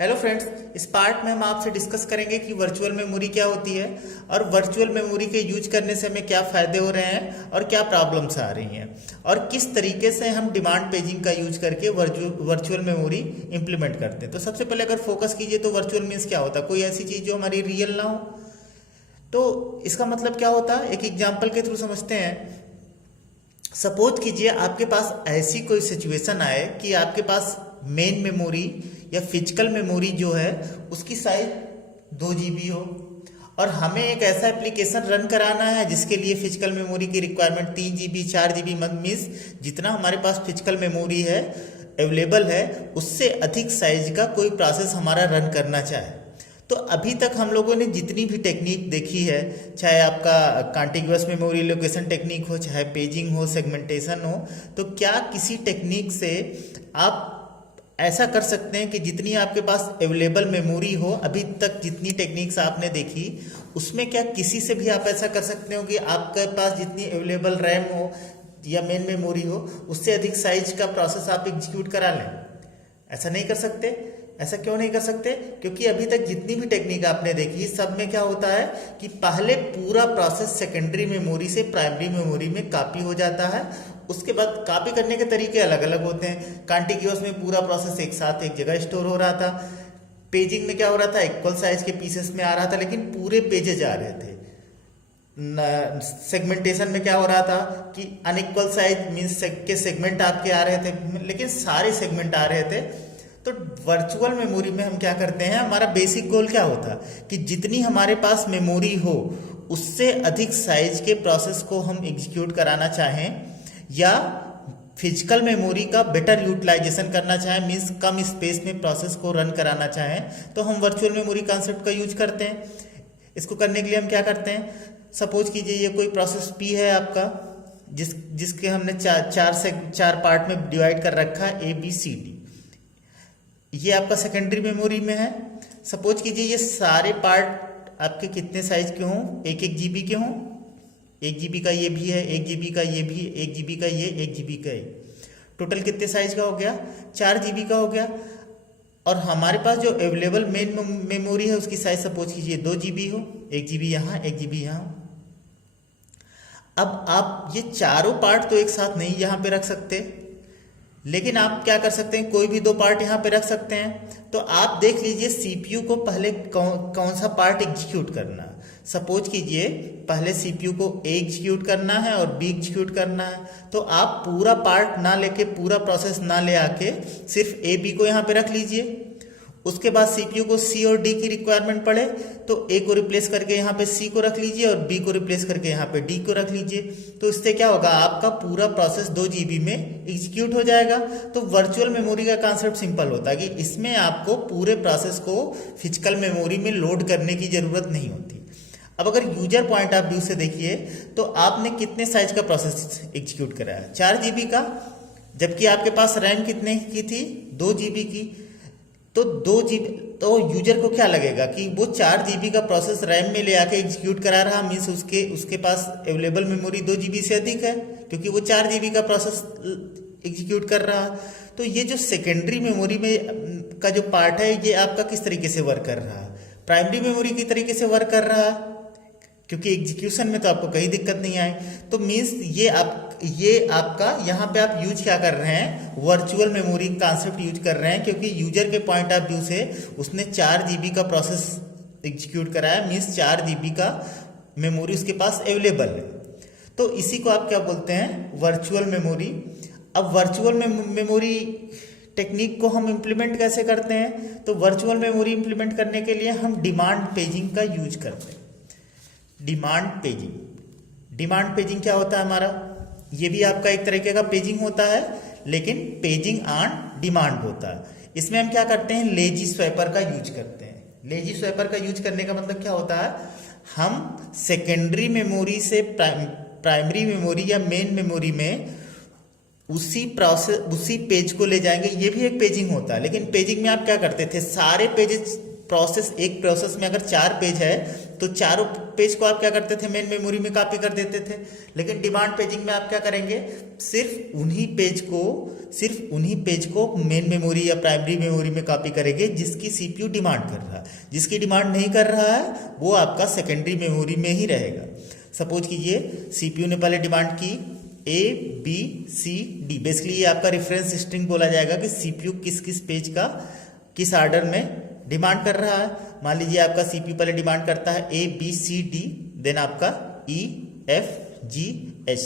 Hello friends, इस part में हम आपसे डिस्कस करेंगे कि वर्चुअल मेमोरी क्या होती है और वर्चुअल मेमोरी के यूज करने से हमें क्या फ़ायदे हो रहे हैं और क्या प्रॉब्लम्स आ रही हैं और किस तरीके से हम डिमांड पेजिंग का यूज करके वर्चुअल मेमोरी इंप्लीमेंट करते हैं। तो सबसे पहले अगर फोकस कीजिए तो वर्चुअल मीन्स क्या होता है? कोई ऐसी चीज़ जो हमारी रियल ना हो। तो इसका मतलब क्या होता है, एक एग्जाम्पल के थ्रू समझते हैं। सपोज कीजिए आपके पास ऐसी कोई सिचुएशन आए कि आपके पास मेन मेमोरी या फिजिकल मेमोरी जो है उसकी साइज 2 GB हो और हमें एक ऐसा एप्लीकेशन रन कराना है जिसके लिए फिजिकल मेमोरी की रिक्वायरमेंट 3 GB 4 GB मीन्स जितना हमारे पास फिजिकल मेमोरी है अवेलेबल है उससे अधिक साइज का कोई प्रोसेस हमारा रन करना चाहे। तो अभी तक हम लोगों ने जितनी भी टेक्निक देखी है, चाहे आपका कॉन्टिग्यूअस मेमोरी लोकेशन टेक्निक हो, चाहे पेजिंग हो, सेगमेंटेशन हो, तो क्या किसी टेक्निक से आप ऐसा कर सकते हैं कि जितनी आपके पास अवेलेबल मेमोरी हो, अभी तक जितनी टेक्निक्स आपने देखी उसमें क्या किसी से भी आप ऐसा कर सकते हो कि आपके पास जितनी अवेलेबल रैम हो या मेन मेमोरी हो उससे अधिक साइज का प्रोसेस आप एग्जीक्यूट करा लें? ऐसा नहीं कर सकते। ऐसा क्यों नहीं कर सकते? क्योंकि अभी तक जितनी भी टेक्निक आपने देखी सब में क्या होता है कि पहले पूरा प्रोसेस सेकेंडरी मेमोरी से प्राइमरी मेमोरी में कॉपी हो जाता है। उसके बाद कॉपी करने के तरीके अलग अलग होते हैं। कॉन्टिग्यूअस में पूरा प्रोसेस एक साथ एक जगह स्टोर हो रहा था। पेजिंग में क्या हो रहा था, इक्वल साइज के पीसेस में आ रहा था लेकिन पूरे पेजेज आ रहे थे। सेगमेंटेशन में क्या हो रहा था कि अनइक्वल साइज मीन्स के सेगमेंट आपके आ रहे थे लेकिन सारे सेगमेंट आ रहे थे। तो वर्चुअल मेमोरी में हम क्या करते हैं, हमारा बेसिक गोल क्या होता है कि जितनी हमारे पास मेमोरी हो उससे अधिक साइज के प्रोसेस को हम एग्जीक्यूट कराना चाहें या फिजिकल मेमोरी का बेटर यूटिलाइजेशन करना चाहें मीन्स कम स्पेस में प्रोसेस को रन कराना चाहें तो हम वर्चुअल मेमोरी कॉन्सेप्ट का यूज करते हैं। इसको करने के लिए हम क्या करते हैं, सपोज कीजिए ये कोई प्रोसेस पी है आपका जिसके हमने चार पार्ट में डिवाइड कर रखा है ABCD। ये आपका सेकेंडरी मेमोरी में है। सपोज कीजिए ये सारे पार्ट आपके कितने साइज के हों, 1-1 GB के हों। 1 GB का ये भी है, 1 GB का ये भी, 1 GB का ये, 1 GB का ये। टोटल कितने साइज का हो गया? 4 GB का हो गया। और हमारे पास जो अवेलेबल मेन मेमोरी है उसकी साइज सपोज कीजिए 2 GB हो, 1 GB यहाँ, 1 GB यहाँ। अब आप ये चारों पार्ट तो एक साथ नहीं यहाँ पे रख सकते, लेकिन आप क्या कर सकते हैं, कोई भी 2 पार्ट यहाँ पे रख सकते हैं। तो आप देख लीजिए CPU को पहले कौन सा पार्ट एग्जीक्यूट करना। सपोज कीजिए पहले CPU को A एग्जीक्यूट करना है और B एग्जीक्यूट करना है। तो आप पूरा पार्ट ना लेके, पूरा प्रोसेस ना ले आके सिर्फ A B को यहाँ पे रख लीजिए। उसके बाद CPU को C और D की रिक्वायरमेंट पड़े तो A को रिप्लेस करके यहाँ पे C को रख लीजिए और B को रिप्लेस करके यहाँ पे D को रख लीजिए। तो इससे क्या होगा, आपका पूरा प्रोसेस 2 GB में एग्जीक्यूट हो जाएगा। तो वर्चुअल मेमोरी का कॉन्सेप्ट सिंपल होता है कि इसमें आपको पूरे प्रोसेस को फिजिकल मेमोरी में लोड करने की जरूरत नहीं होती। अब अगर यूजर पॉइंट ऑफ व्यू से देखिए तो आपने कितने साइज का प्रोसेस एग्जीक्यूट कराया? 4 GB का, जबकि आपके पास रैम कितने की थी? 2 GB की। तो 2 GB, तो यूजर को क्या लगेगा कि वो 4 GB का प्रोसेस रैम में ले आके एग्जीक्यूट करा रहा, मीन्स उसके पास अवेलेबल मेमोरी 2 GB से अधिक है क्योंकि वो 4 GB का प्रोसेस एग्जीक्यूट कर रहा। तो ये जो सेकेंडरी मेमोरी में का जो पार्ट है ये आपका किस तरीके से वर्क कर रहा है? प्राइमरी मेमोरी की तरीके से वर्क कर रहा है क्योंकि एग्जीक्यूशन में तो आपको कहीं दिक्कत नहीं आई। तो मीन्स ये आपका यहाँ पे आप यूज क्या कर रहे हैं, वर्चुअल मेमोरी कॉन्सेप्ट यूज कर रहे हैं क्योंकि यूजर के पॉइंट ऑफ व्यू से उसने 4 GB का प्रोसेस एग्जीक्यूट कराया, मीन्स 4 GB का मेमोरी उसके पास अवेलेबल है। तो इसी को आप क्या बोलते हैं, वर्चुअल मेमोरी। अब वर्चुअल मेमोरी टेक्निक को हम इम्प्लीमेंट कैसे करते हैं? तो वर्चुअल मेमोरी इम्प्लीमेंट करने के लिए हम डिमांड पेजिंग का यूज करते हैं। डिमांड पेजिंग क्या होता है हमारा? ये भी आपका एक तरीके का पेजिंग होता है लेकिन पेजिंग ऑन डिमांड होता है। इसमें हम क्या करते हैं, लेजी स्वैपर का यूज करते हैं। लेजी स्वैपर का यूज करने का मतलब क्या होता है, हम सेकेंडरी मेमोरी से प्राइमरी मेमोरी या मेन मेमोरी में उसी पेज को ले जाएंगे। ये भी एक पेजिंग होता है लेकिन पेजिंग में आप क्या करते थे, सारे पेजेस प्रोसेस, एक प्रोसेस में अगर 4 पेज है तो चारों पेज को आप क्या करते थे, मेन मेमोरी में कॉपी कर देते थे। लेकिन डिमांड पेजिंग में आप क्या करेंगे, सिर्फ उन्हीं पेज को मेन मेमोरी या प्राइमरी मेमोरी में कॉपी करेंगे जिसकी सीपीयू डिमांड कर रहा है। जिसकी डिमांड नहीं कर रहा है वो आपका सेकेंडरी मेमोरी में ही रहेगा। सपोज कीजिए सीपीयू ने पहले डिमांड की ABCD, बेसिकली ये आपका रेफरेंस स्ट्रिंग बोला जाएगा कि सीपीयू किस किस पेज का किस ऑर्डर में डिमांड कर रहा है। मान लीजिए आपका सीपीयू पहले डिमांड करता है ABCD, देन आपका EFGH।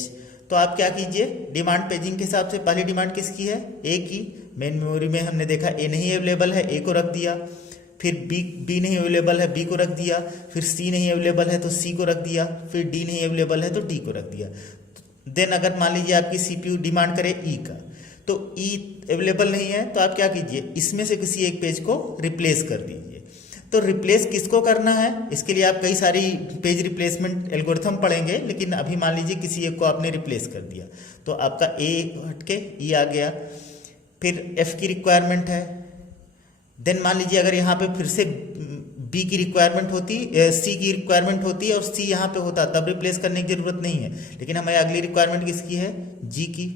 तो आप क्या कीजिए, डिमांड पेजिंग के हिसाब से पहली डिमांड किसकी है, A की। मेन मेमोरी में हमने देखा A नहीं अवेलेबल है, A को रख दिया। फिर B नहीं अवेलेबल है, B को रख दिया। फिर C नहीं अवेलेबल है तो C को रख दिया। फिर D नहीं अवेलेबल है तो D को रख दिया। देन अगर मान लीजिए आपकी सीपीयू डिमांड करे E का, तो E अवेलेबल नहीं है तो आप क्या कीजिए, इसमें से किसी एक पेज को रिप्लेस कर दीजिए। तो रिप्लेस किसको करना है, इसके लिए आप कई सारी पेज रिप्लेसमेंट एल्गोरिथम पढ़ेंगे, लेकिन अभी मान लीजिए किसी एक को आपने रिप्लेस कर दिया तो आपका A हट के E आ गया। फिर F की रिक्वायरमेंट है। देन मान लीजिए अगर यहाँ पे फिर से B की रिक्वायरमेंट होती, C की रिक्वायरमेंट होती और C यहाँ पे होता, तब रिप्लेस करने की जरूरत नहीं है। लेकिन हमें अगली रिक्वायरमेंट किसकी है, G की।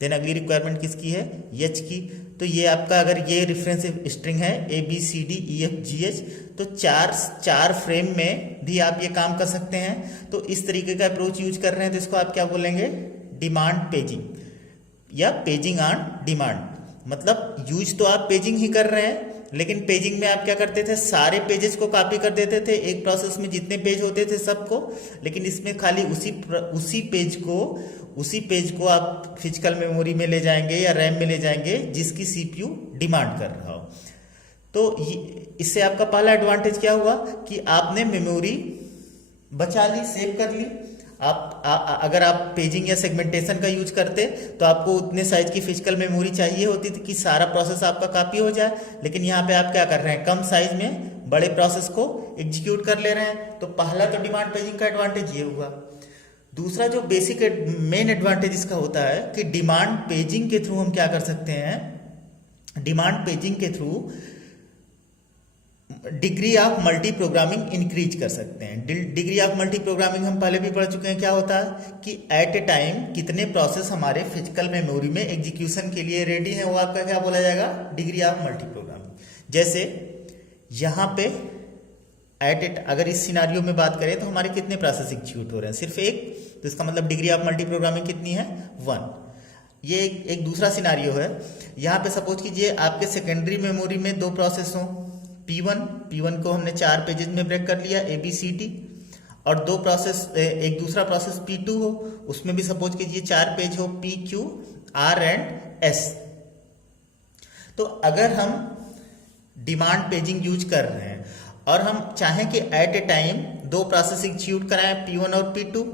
देन अगली रिक्वायरमेंट किसकी है, H की। तो ये आपका अगर ये रेफरेंस स्ट्रिंग है ABCDEFGH, तो चार फ्रेम में भी आप ये काम कर सकते हैं। तो इस तरीके का अप्रोच यूज कर रहे हैं तो इसको आप क्या बोलेंगे, डिमांड पेजिंग या पेजिंग ऑन डिमांड। मतलब यूज तो आप पेजिंग ही कर रहे हैं, लेकिन पेजिंग में आप क्या करते थे, सारे पेजेस को कॉपी कर देते थे, एक प्रोसेस में जितने पेज होते थे सबको। लेकिन इसमें खाली उसी पेज को आप फिजिकल मेमोरी में ले जाएंगे या रैम में ले जाएंगे जिसकी सीपीयू डिमांड कर रहा हो। तो इससे आपका पहला एडवांटेज क्या हुआ कि आपने मेमोरी बचा ली, सेव कर ली। अगर आप पेजिंग या सेगमेंटेशन का यूज करते तो आपको उतने साइज की फिजिकल मेमोरी चाहिए होती थी कि सारा प्रोसेस आपका कॉपी हो जाए। लेकिन यहाँ पे आप क्या कर रहे हैं, कम साइज में बड़े प्रोसेस को एग्जीक्यूट कर ले रहे हैं। तो पहला तो डिमांड पेजिंग का एडवांटेज ये हुआ। दूसरा जो बेसिक मेन एडवांटेज इसका होता है कि डिमांड पेजिंग के थ्रू हम क्या कर सकते हैं, डिमांड पेजिंग के through degree of multi programming increase कर सकते हैं। डिग्री ऑफ मल्टी प्रोग्रामिंग हम पहले भी पढ़ चुके हैं। क्या होता है कि एट ए टाइम कितने प्रोसेस हमारे फिजिकल मेमोरी में एग्जीक्यूशन के लिए रेडी हैं, वो आपका क्या बोला जाएगा, डिग्री ऑफ मल्टी प्रोग्रामिंग। जैसे यहाँ पे अगर इस सिनारियो में बात करें तो हमारे कितने प्रोसेस एग्जीक्यूट हो रहे हैं, सिर्फ एक। तो इसका मतलब डिग्री ऑफ मल्टी प्रोग्रामिंग कितनी है, 1। ये एक दूसरा सिनारियो है। यहाँ पे सपोज कीजिए आपके सेकेंडरी मेमोरी में 2 प्रोसेस हों, P1 को हमने 4 पेजेस में ब्रेक कर लिया ABCD, और एक दूसरा प्रोसेस P2 हो, उसमें भी सपोज कीजिए 4 पेज हो PQR एंड S। तो अगर हम डिमांड पेजिंग यूज कर रहे हैं और हम चाहें कि at a time 2 process execute कराएं P1 और P2,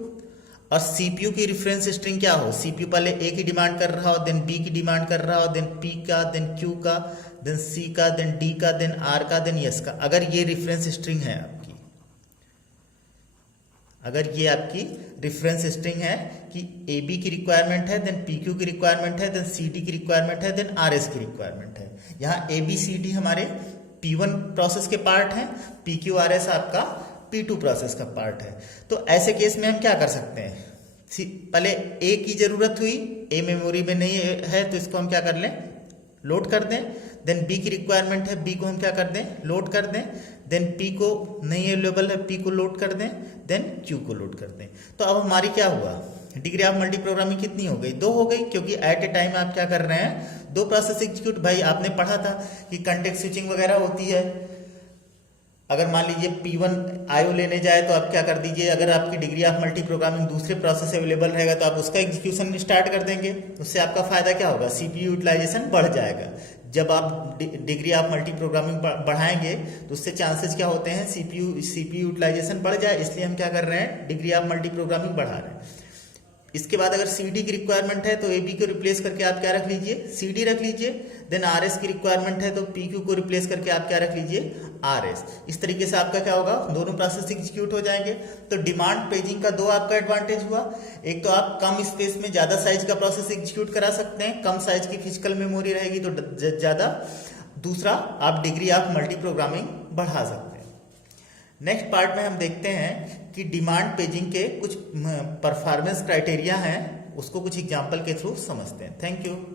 और सीपीयू की रेफरेंस स्ट्रिंग क्या हो, सीपीयू पहले A की डिमांड कर रहा हो, देन B की डिमांड कर रहा हो, देन P का, देन Q का, देन C का, देन D का, देन R का, देन S का। अगर ये रेफरेंस स्ट्रिंग है आपकी, अगर ये आपकी रेफरेंस स्ट्रिंग है कि AB की रिक्वायरमेंट है, देन PQ की रिक्वायरमेंट है, देन CD की रिक्वायरमेंट है, देन RS की रिक्वायरमेंट है। यहाँ ABCD हमारे P1 प्रोसेस के पार्ट हैं, PQRS आपका P2 प्रोसेस का पार्ट है। तो ऐसे केस में हम क्या कर सकते हैं, पहले A की जरूरत हुई, A मेमोरी में नहीं है तो इसको हम क्या कर लें, लोड कर दें। देन B की रिक्वायरमेंट है, B को हम क्या कर दें, लोड कर दें। देन P को नहीं अवेलेबल है, P को लोड कर दें। देन Q को लोड कर दें। तो अब हमारी क्या हुआ, डिग्री ऑफ मल्टी प्रोग्रामिंग कितनी हो गई, 2 हो गई। क्योंकि एट ए टाइम आप क्या कर रहे हैं, 2 प्रोसेस एग्जीक्यूट। भाई आपने पढ़ा था कि कंटेक्स्ट स्विचिंग वगैरह होती है। अगर मान लीजिए P1 IO लेने जाए तो आप क्या कर दीजिए, अगर आपकी डिग्री ऑफ मल्टी प्रोग्रामिंग दूसरे प्रोसेस अवेलेबल रहेगा तो आप उसका एग्जीक्यूशन स्टार्ट कर देंगे। उससे आपका फायदा क्या होगा, CPU यूटिलाइजेशन बढ़ जाएगा। जब आप डिग्री ऑफ मल्टी प्रोग्रामिंग बढ़ाएंगे तो उससे चांसेस क्या होते हैं, CPU यूटिलाइजेशन बढ़ जाए। इसलिए हम क्या कर रहे हैं, डिग्री ऑफ मल्टी प्रोग्रामिंग बढ़ा रहे हैं। इसके बाद अगर CD की रिक्वायरमेंट है तो AB को रिप्लेस करके आप क्या रख लीजिए, CD रख लीजिए। देन RS की रिक्वायरमेंट है तो PQ को रिप्लेस करके आप क्या रख लीजिए, RS। इस तरीके से आपका क्या होगा, दोनों प्रोसेस एग्जीक्यूट हो जाएंगे। तो डिमांड पेजिंग का 2 आपका एडवांटेज हुआ। एक तो आप कम स्पेस में ज्यादा साइज का प्रोसेस एग्जीक्यूट करा सकते हैं, कम साइज की फिजिकल मेमोरी रहेगी तो ज्यादा। दूसरा, आप डिग्री ऑफ मल्टी प्रोग्रामिंग बढ़ा सकते हैं। नेक्स्ट पार्ट में हम देखते हैं कि डिमांड पेजिंग के कुछ परफॉर्मेंस क्राइटेरिया हैं, उसको कुछ एग्जाम्पल के थ्रू समझते हैं। Thank you.